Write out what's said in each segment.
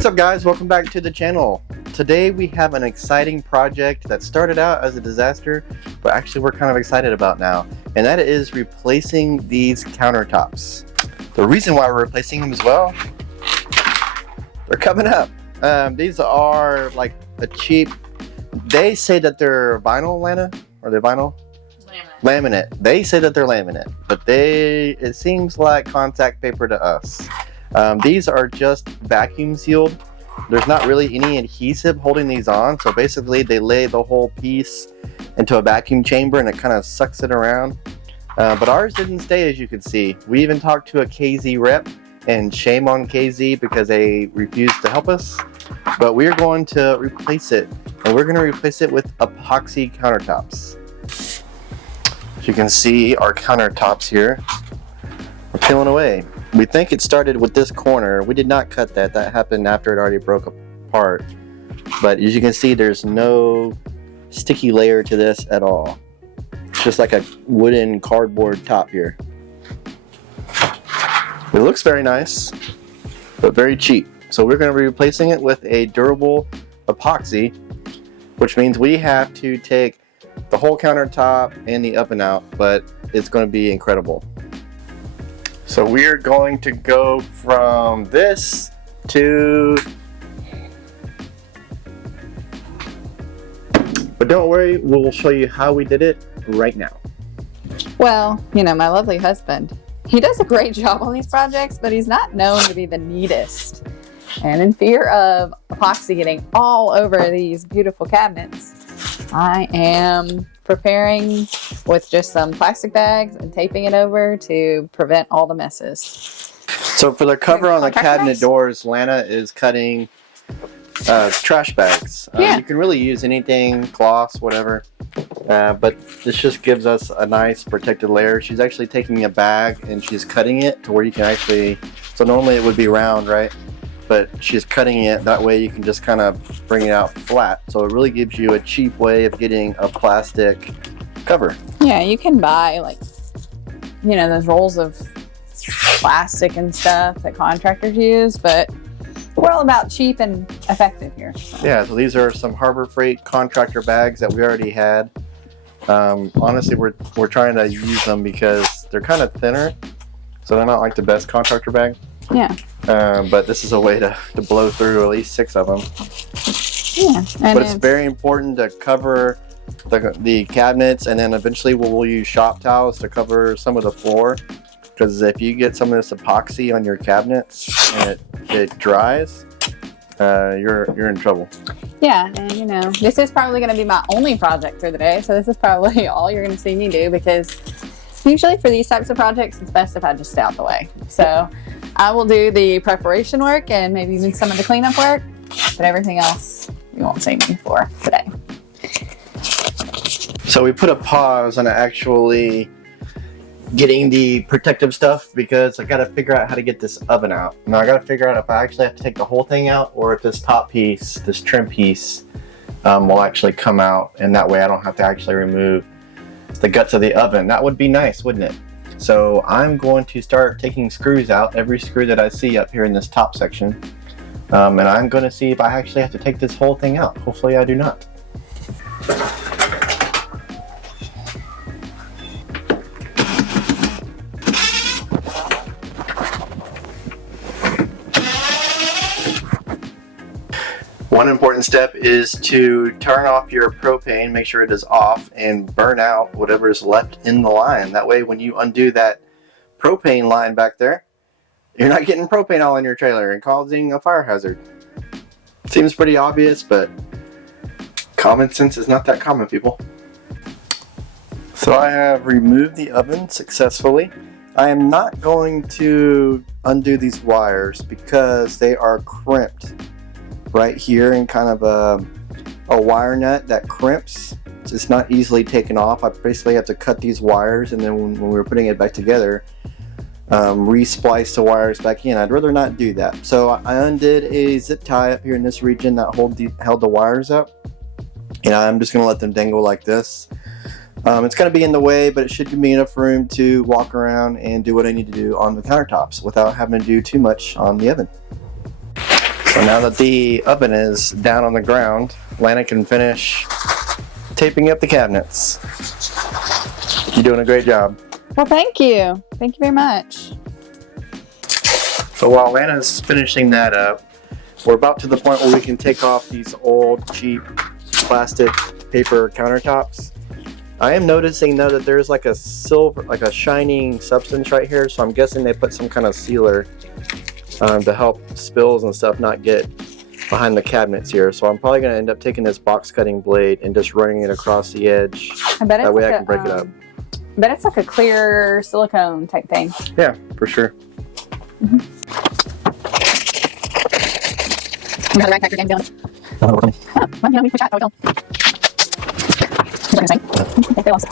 What's up guys, welcome back to the channel. Today we have an exciting project that started out as a disaster, but actually we're kind of excited about now. And that is replacing these countertops. The reason why we're replacing them as well, they're coming up. These are like a cheap, they say that they're vinyl, Lana? Are they vinyl? Laminate. They say that they're laminate, but it seems like contact paper to us. These are just vacuum sealed. There's not really any adhesive holding these on, so basically they lay the whole piece into a vacuum chamber and it kind of sucks it around. But ours didn't stay, as you can see. We even talked to a KZ rep, and shame on KZ because they refused to help us. But we're going to replace it, and we're going to replace it with epoxy countertops. As you can see, our countertops here are peeling away. We think it started with this corner. We did not cut that. That happened after it already broke apart. But as you can see, there's no sticky layer to this at all. It's just like a wooden cardboard top here. It looks very nice, but very cheap. So we're going to be replacing it with a durable epoxy, which means we have to take the whole countertop and the up and out, but it's going to be incredible. So we're going to go from this to, but don't worry, we'll show you how we did it right now. Well, you know, my lovely husband, he does a great job on these projects, but he's not known to be the neatest. And in fear of epoxy getting all over these beautiful cabinets, I am preparing with just some plastic bags and taping it over to prevent all the messes. So for the cover on the cabinet doors, Lana is cutting trash bags. Yeah. You can really use anything, cloths, whatever. But this just gives us a nice protected layer. She's actually taking a bag and she's cutting it to where you can actually, so normally it would be round, right? But she's cutting it that way you can just kind of bring it out flat. So it really gives you a cheap way of getting a plastic cover. Yeah, you can buy like, you know, those rolls of plastic and stuff that contractors use, but we're all about cheap and effective here. So. Yeah, so these are some Harbor Freight contractor bags that we already had. Honestly, we're trying to use them because they're kind of thinner, so they're not like the best contractor bag. Yeah. But this is a way to blow through at least 6 of them. Yeah. But it's very important to cover the cabinets, and then eventually we'll use shop towels to cover some of the floor. Because if you get some of this epoxy on your cabinets and it dries, you're in trouble. Yeah, and you know, this is probably going to be my only project for the day, so this is probably all you're going to see me do, because usually for these types of projects, it's best if I just stay out the way. So I will do the preparation work and maybe even some of the cleanup work, but everything else you won't see me for today. So we put a pause on actually getting the protective stuff because I got to figure out how to get this oven out. Now I got to figure out if I actually have to take the whole thing out or if this top piece, this trim piece, will actually come out, and that way I don't have to actually remove the guts of the oven. That would be nice, wouldn't it? So I'm going to start taking screws out, every screw that I see up here in this top section, and I'm going to see if I actually have to take this whole thing out. Hopefully I do not. One important step is to turn off your propane, make sure it is off, and burn out whatever is left in the line. That way when you undo that propane line back there, you're not getting propane all in your trailer and causing a fire hazard. Seems pretty obvious, but common sense is not that common, people. So I have removed the oven successfully. I am not going to undo these wires because they are crimped right here in kind of a wire nut that crimps. It's not easily taken off. I basically have to cut these wires, and then when we're putting it back together, re-splice the wires back in. I'd rather not do that. So I undid a zip tie up here in this region that held the wires up, and I'm just going to let them dangle like this. It's going to be in the way, but it should give me enough room to walk around and do what I need to do on the countertops without having to do too much on the oven. So now that the oven is down on the ground, Lana can finish taping up the cabinets. You're doing a great job. Well, thank you. Thank you very much. So while Lana's finishing that up, we're about to the point where we can take off these old, cheap plastic paper countertops. I am noticing though that there's like a silver, like a shining substance right here, so I'm guessing they put some kind of sealer to help spills and stuff not get behind the cabinets here. So I'm probably going to end up taking this box cutting blade and just running it across the edge. I bet it's that way like I can break it up. I bet it's like a clear silicone type thing. Yeah, for sure. Another backpacker game going. Well, you know, we chat. How we going? What was I saying? Okay, they lost.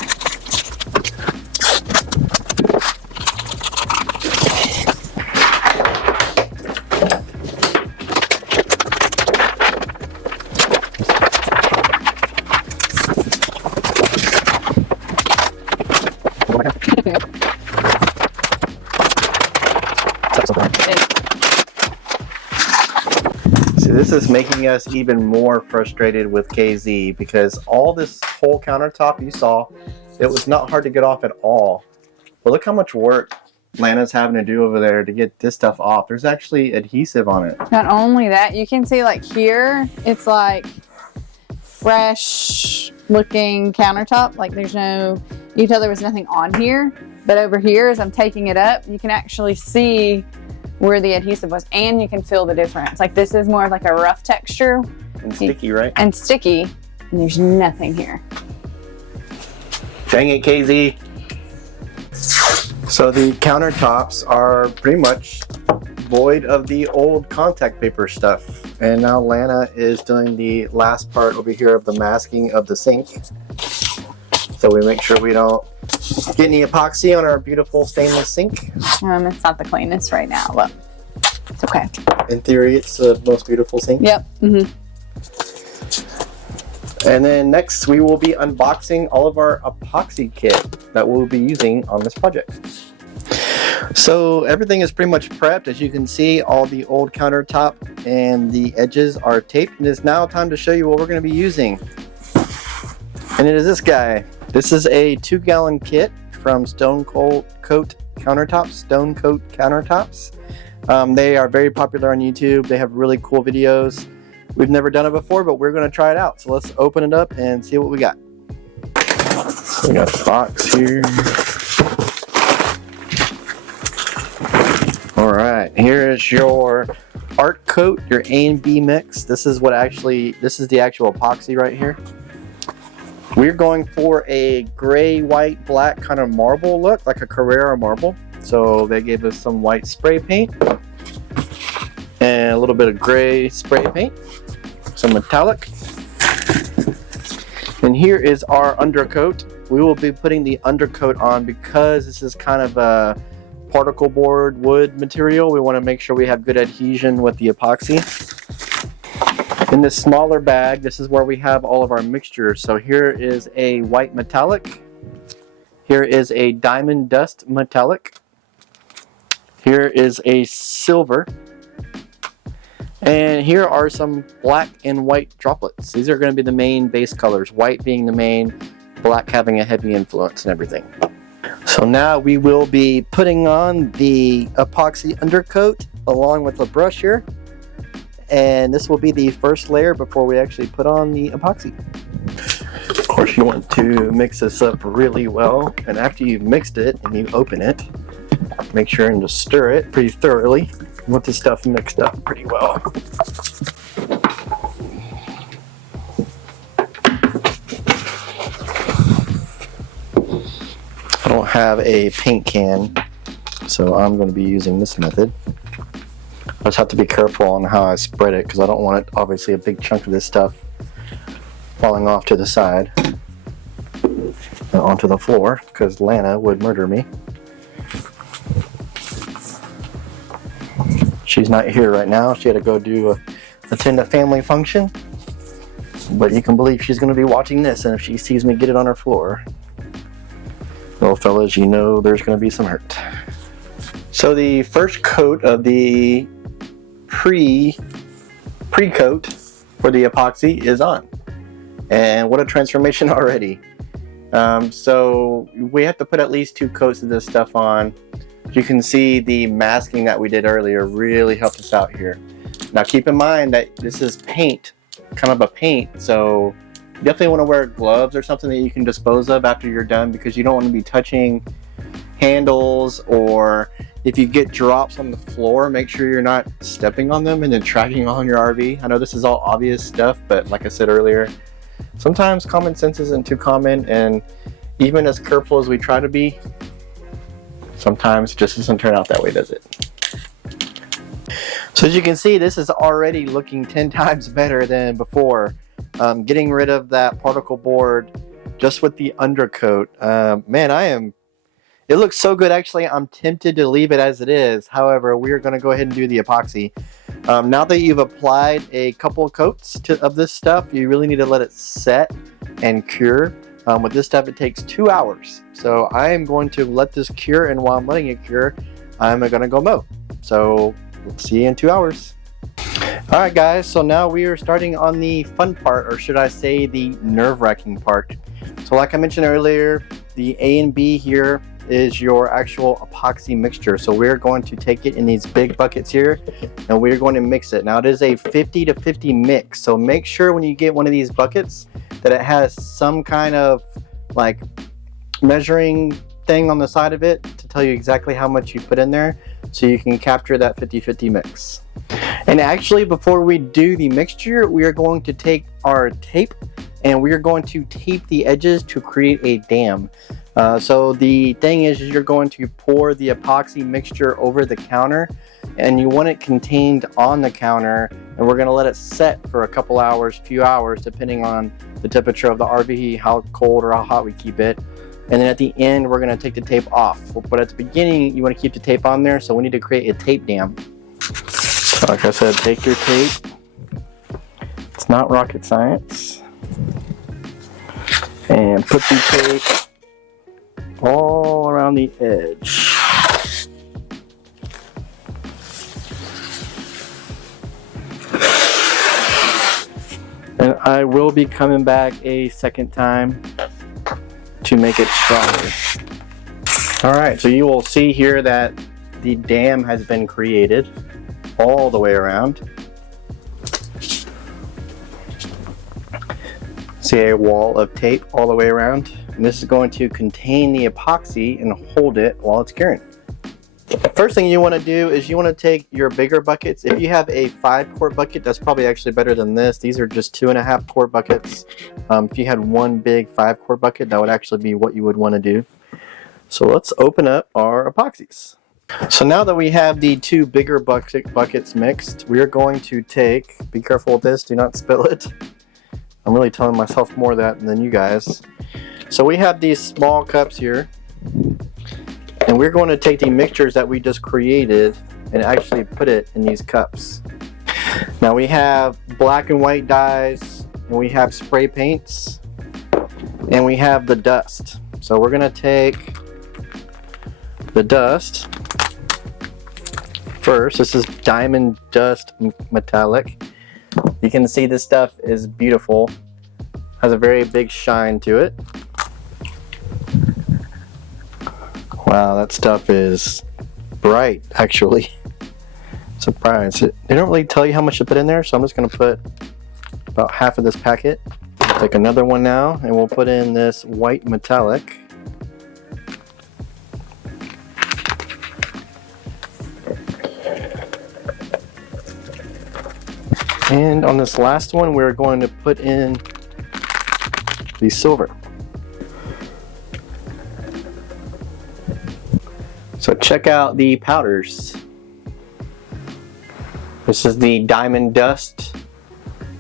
See, this is making us even more frustrated with KZ because all this whole countertop you saw, it was not hard to get off at all. But look how much work Lana's having to do over there to get this stuff off. There's actually adhesive on it. Not only that, you can see like here, it's like fresh looking countertop. Like there's no, you can tell there was nothing on here. But over here, as I'm taking it up, you can actually see where the adhesive was, and you can feel the difference. Like this is more of like a rough texture. And sticky, right? And sticky, and there's nothing here. Dang it, KZ. So the countertops are pretty much void of the old contact paper stuff. And now Lana is doing the last part over here of the masking of the sink. So we make sure we don't get any epoxy on our beautiful stainless sink. It's not the cleanest right now, but it's okay. In theory, it's the most beautiful sink. Yep. And then next, we will be unboxing all of our epoxy kit that we'll be using on this project. So everything is pretty much prepped. As you can see, all the old countertop and the edges are taped. And it's now time to show you what we're going to be using. And it is this guy. This is a 2-gallon kit from Stone Coat Countertops. Stone Coat Countertops. They are very popular on YouTube. They have really cool videos. We've never done it before, but we're going to try it out. So let's open it up and see what we got. So we got a box here. All right, here is your Art Coat, your A and B mix. This is the actual epoxy right here. We're going for a gray, white, black kind of marble look, like a Carrera marble. So they gave us some white spray paint and a little bit of gray spray paint, some metallic. And here is our undercoat. We will be putting the undercoat on because this is kind of a particle board wood material. We want to make sure we have good adhesion with the epoxy. In this smaller bag, this is where we have all of our mixtures. So here is a white metallic. Here is a diamond dust metallic. Here is a silver. And here are some black and white droplets. These are going to be the main base colors, white being the main, black having a heavy influence and everything. So now we will be putting on the epoxy undercoat along with the brush here. And this will be the first layer before we actually put on the epoxy. Of course, you want to mix this up really well. And after you've mixed it and you open it, make sure and just stir it pretty thoroughly. You want this stuff mixed up pretty well. I don't have a paint can, so I'm going to be using this method. I just have to be careful on how I spread it because I don't want it, obviously, a big chunk of this stuff falling off to the side and onto the floor because Lana would murder me. She's not here right now. She had to go attend a family function. But you can believe she's going to be watching this, and if she sees me get it on her floor, well, fellas, you know there's going to be some hurt. So the first coat of the pre-coat for the epoxy is on. And what a transformation already. So we have to put at least 2 coats of this stuff on. You can see the masking that we did earlier really helped us out here. Now keep in mind that this is paint, kind of a paint, so you definitely want to wear gloves or something that you can dispose of after you're done, because you don't want to be touching handles, or if you get drops on the floor, make sure you're not stepping on them and then tracking on your RV. I know this is all obvious stuff, but like I said earlier, sometimes common sense isn't too common, and even as careful as we try to be, sometimes it just doesn't turn out that way, does it? So as you can see, this is already looking 10 times better than before. Getting rid of that particle board just with the undercoat. Man, it looks so good. Actually, I'm tempted to leave it as it is. However, we're going to go ahead and do the epoxy. Now that you've applied a couple of coats of this stuff, you really need to let it set and cure. With this stuff, it takes 2 hours. So I am going to let this cure, and while I'm letting it cure, I'm going to go mow. So we'll see you in 2 hours. Alright guys, so now we are starting on the fun part, or should I say the nerve-wracking part. So like I mentioned earlier, the A and B here is your actual epoxy mixture. So we're going to take it in these big buckets here, and we're going to mix it. Now it is a 50-50 mix, so make sure when you get one of these buckets that it has some kind of like measuring thing on the side of it to tell you exactly how much you put in there, so you can capture that 50-50 mix. And actually, before we do the mixture, we are going to take our tape and we are going to tape the edges to create a dam. So the thing is you're going to pour the epoxy mixture over the counter, and you want it contained on the counter, and we're going to let it set for a couple hours, few hours, depending on the temperature of the RV, how cold or how hot we keep it. And then at the end, we're going to take the tape off. But at the beginning, you want to keep the tape on there, so we need to create a tape dam. Like I said, take your tape. It's not rocket science. And put the tape all around the edge. And I will be coming back a second time to make it stronger. Alright, so you will see here that the dam has been created all the way around. See a wall of tape all the way around, and this is going to contain the epoxy and hold it while it's curing. First thing you want to do is you want to take your bigger buckets. If you have a 5-quart bucket, that's probably actually better than this. These are just 2.5-quart buckets. If you had one big 5-quart bucket, that would actually be what you would want to do. So let's open up our epoxies. So now that we have the 2 bigger buckets mixed, we are going to take, be careful with this, do not spill it. I'm really telling myself more of that than you guys. So we have these small cups here, and we're going to take the mixtures that we just created and actually put it in these cups. Now we have black and white dyes, and we have spray paints, and we have the dust. So we're going to take the dust first. This is Diamond Dust Metallic. You can see this stuff is beautiful, has a very big shine to it. Wow, that stuff is bright, actually. Surprised. They don't really tell you how much to put in there, so I'm just going to put about half of this packet. Take another one now, and we'll put in this white metallic. And on this last one, we're going to put in the silver. So check out the powders. This is the Diamond Dust.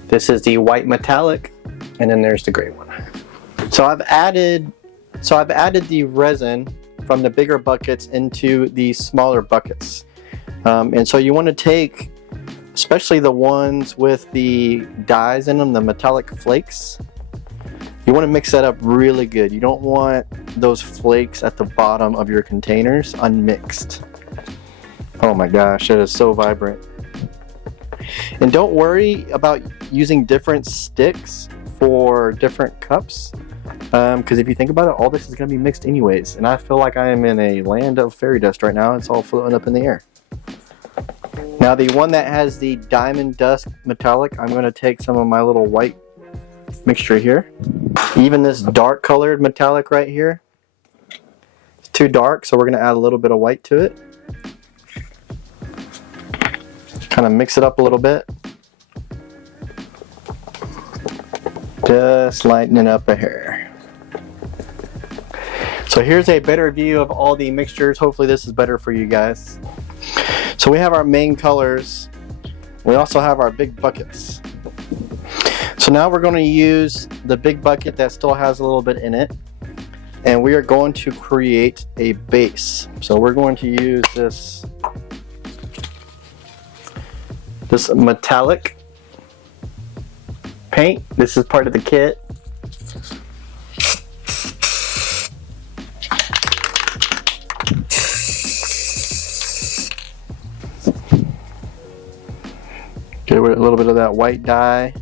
This is the white metallic, and then there's the gray one. So I've added the resin from the bigger buckets into the smaller buckets. And so you want to take, especially the ones with the dyes in them, the metallic flakes, you want to mix that up really good. You don't want those flakes at the bottom of your containers unmixed. Oh my gosh, it is so vibrant. And don't worry about using different sticks for different cups, because if you think about it, all this is going to be mixed anyways. And I feel like I am in a land of fairy dust right now. It's all floating up in the air. Now the one that has the diamond dust metallic, I'm going to take some of my little white mixture here. Even this dark colored metallic right here, it's too dark, so we're going to add a little bit of white to it. Kind of mix it up a little bit. Just lightening up a hair. So here's a better view of all the mixtures. Hopefully this is better for you guys. So we have our main colors. We also have our big buckets. So now we're going to use the big bucket that still has a little bit in it. And we are going to create a base. So we're going to use this metallic paint. This is part of the kit. Get a little bit of that white dye.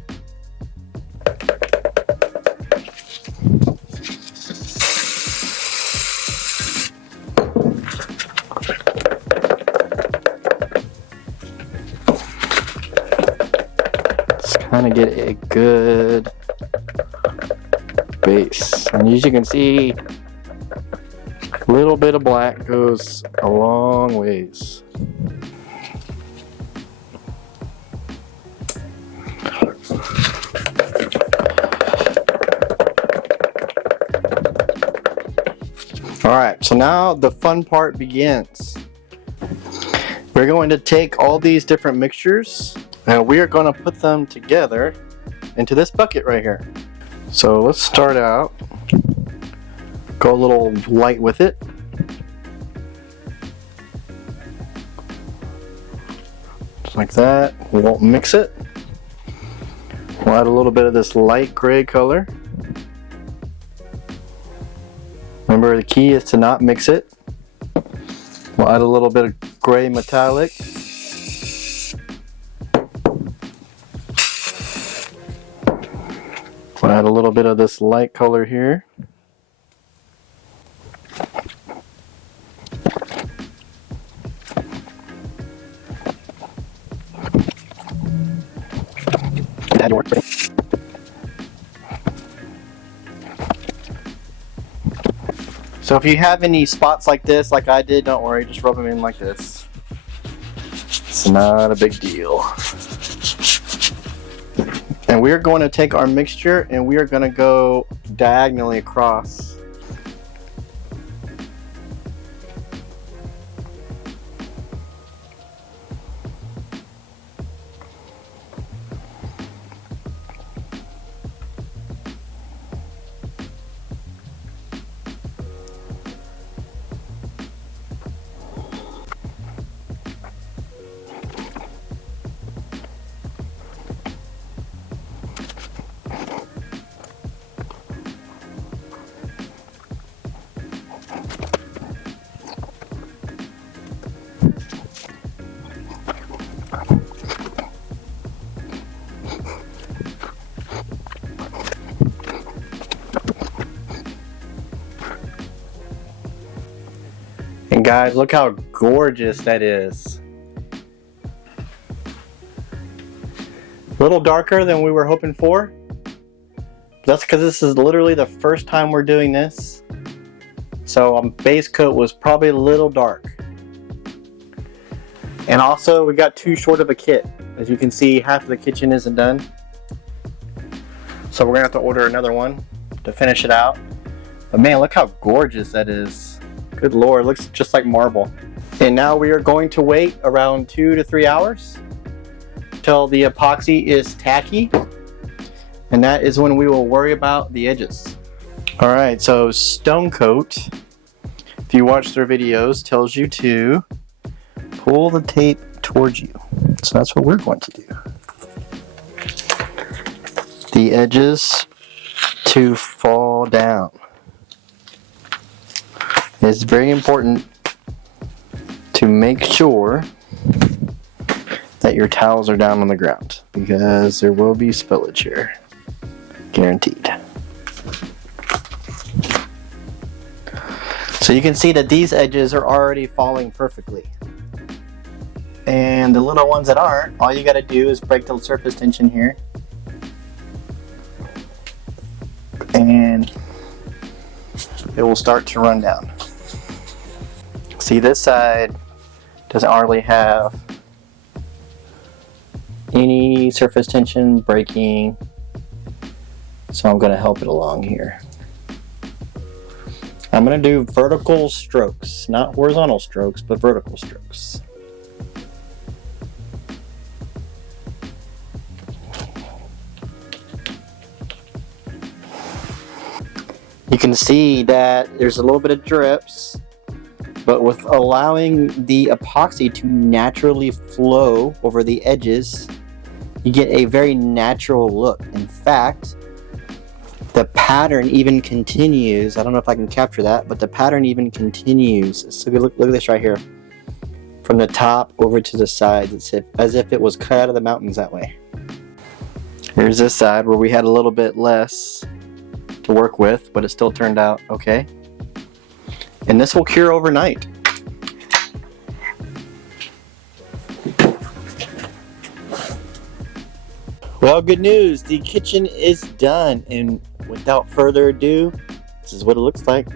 Kind of get a good base, and as you can see, a little bit of black goes a long ways. Alright, so now the fun part begins. We're going to take all these different mixtures and we are going to put them together into this bucket right here. So let's start out, go a little light with it. Just like that. We won't mix it. We'll add a little bit of this light gray color. Remember, the key is to not mix it. We'll add a little bit of gray metallic. We'll add a little bit of this light color here. Add more. So if you have any spots like this, like I did, don't worry, just rub them in like this. It's not a big deal. And we're going to take our mixture and we are going to go diagonally across. And guys, look how gorgeous that is. A little darker than we were hoping for. That's because this is literally the first time we're doing this. So base coat was probably a little dark. And also we got too short of a kit. As you can see, half of the kitchen isn't done. So we're gonna have to order another one to finish it out. But man, look how gorgeous that is. Good Lord, it looks just like marble. And now we are going to wait around 2 to 3 hours till the epoxy is tacky. And that is when we will worry about the edges. Alright, so Stone Coat, if you watch their videos, tells you to pull the tape towards you. So that's what we're going to do. The edges to fall down. It's very important to make sure that your towels are down on the ground, because there will be spillage here. Guaranteed. So you can see that these edges are already falling perfectly. And the little ones that aren't, all you got to do is break the surface tension here. And it will start to run down. See, this side doesn't hardly have any surface tension breaking, so I'm going to help it along here. I'm going to do vertical strokes, not horizontal strokes, but vertical strokes. You can see that there's a little bit of drips, but with allowing the epoxy to naturally flow over the edges, you get a very natural look. In fact, the pattern even continues. I don't know if I can capture that, but the pattern even continues. So look at this right here. From the top over to the sides, it's as if it was cut out of the mountains that way. Here's this side where we had a little bit less to work with, but it still turned out okay. And this will cure overnight. Well, good news, the kitchen is done, and without further ado, this is what it looks like.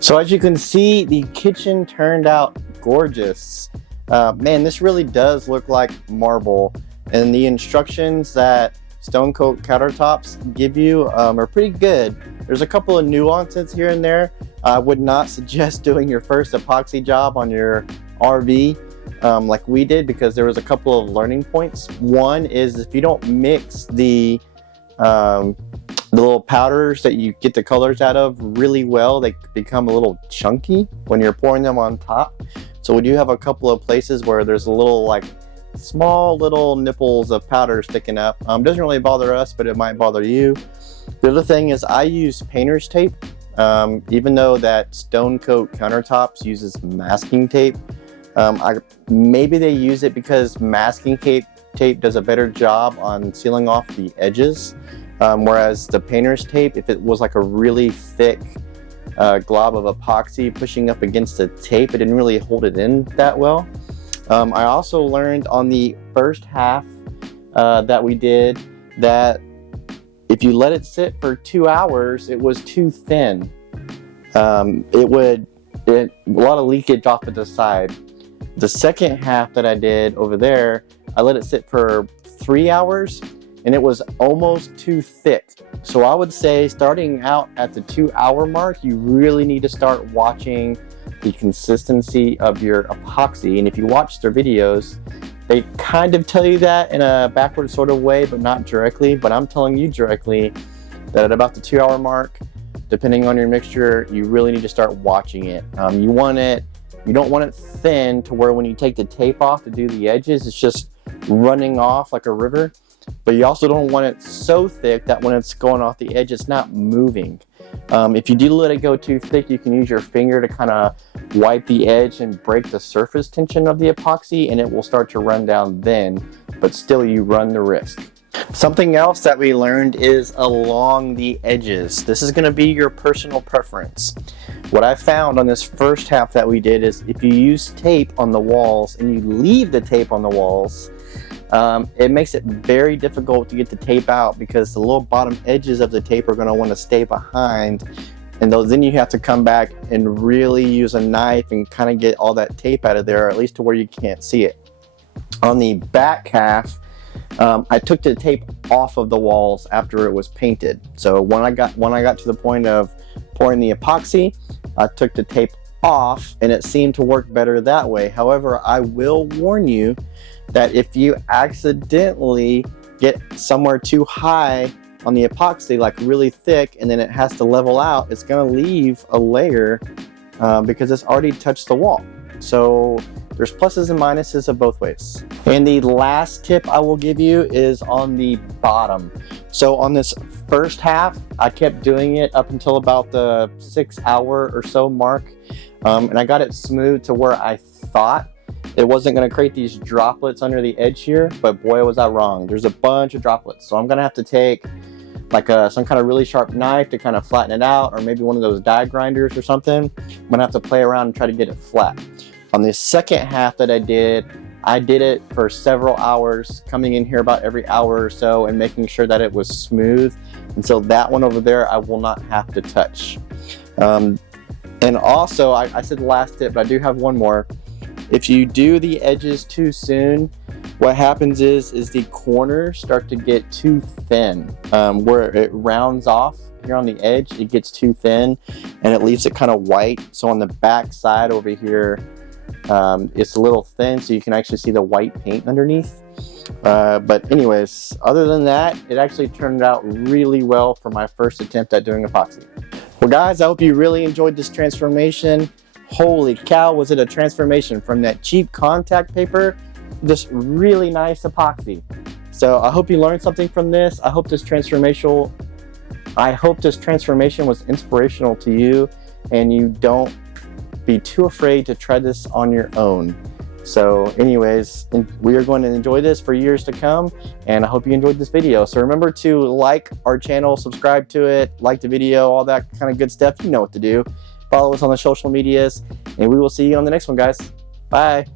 So as you can see, the kitchen turned out gorgeous. Man, this really does look like marble, and the instructions that Stone Coat Countertops give you are pretty good. There's a couple of nuances here and there. I would not suggest doing your first epoxy job on your RV like we did, because there was a couple of learning points. One is if you don't mix the little powders that you get the colors out of really well, they become a little chunky when you're pouring them on top. So we do have a couple of places where there's a little like small little nipples of powder sticking up. Doesn't really bother us, but it might bother you. The other thing is I use painter's tape. Even though that Stone Coat Countertops uses masking tape, maybe they use it because masking tape does a better job on sealing off the edges. Whereas the painter's tape, if it was like a really thick glob of epoxy pushing up against the tape, it didn't really hold it in that well. I also learned on the first half that we did that if you let it sit for 2 hours, it was too thin. A lot of leakage off at the side. The second half that I did over there, I let it sit for 3 hours, and it was almost too thick. So I would say starting out at the 2 hour mark, you really need to start watching the consistency of your epoxy. And if you watch their videos, they kind of tell you that in a backward sort of way, but not directly. But I'm telling you directly that at about the 2 hour mark, depending on your mixture, you really need to start watching it. You don't want it thin to where when you take the tape off to do the edges, it's just running off like a river. But you also don't want it so thick that when it's going off the edge, it's not moving. If you do let it go too thick, you can use your finger to kind of wipe the edge and break the surface tension of the epoxy, and it will start to run down then, but still you run the risk. Something else that we learned is along the edges. This is going to be your personal preference. What I found on this first half that we did is if you use tape on the walls and you leave the tape on the walls, it makes it very difficult to get the tape out, because the little bottom edges of the tape are going to want to stay behind, and then you have to come back and really use a knife and kind of get all that tape out of there, or at least to where you can't see it. On the back half, I took the tape off of the walls after it was painted. So when I got to the point of pouring the epoxy, I took the tape off, and it seemed to work better that way. However, I will warn you that if you accidentally get somewhere too high on the epoxy, like really thick, and then it has to level out, it's going to leave a layer because it's already touched the wall. So there's pluses and minuses of both ways. And the last tip I will give you is on the bottom. So on this first half, I kept doing it up until about the 6 hour or so mark. And I got it smooth to where I thought it wasn't going to create these droplets under the edge here, but boy, was I wrong. There's a bunch of droplets. So I'm going to have to take like some kind of really sharp knife to kind of flatten it out, or maybe one of those die grinders or something. I'm going to have to play around and try to get it flat. On the second half that I did it for several hours, coming in here about every hour or so and making sure that it was smooth. And so that one over there, I will not have to touch. And also, I said the last tip, but I do have one more. If you do the edges too soon, what happens is the corners start to get too thin. Where it rounds off here on the edge, it gets too thin and it leaves it kind of white. So on the back side over here, it's a little thin, so you can actually see the white paint underneath. But anyways, other than that, it actually turned out really well for my first attempt at doing epoxy. Well guys, I hope you really enjoyed this transformation. Holy cow, was it a transformation from that cheap contact paper, this really nice epoxy. So I hope you learned something from this. I hope this transformation was inspirational to you, and you don't be too afraid to try this on your own. So anyways, we are going to enjoy this for years to come, and I hope you enjoyed this video. So remember to like our channel, subscribe to it, like the video, all that kind of good stuff. You know what to do. Follow us on the social medias, and we will see you on the next one, guys. Bye.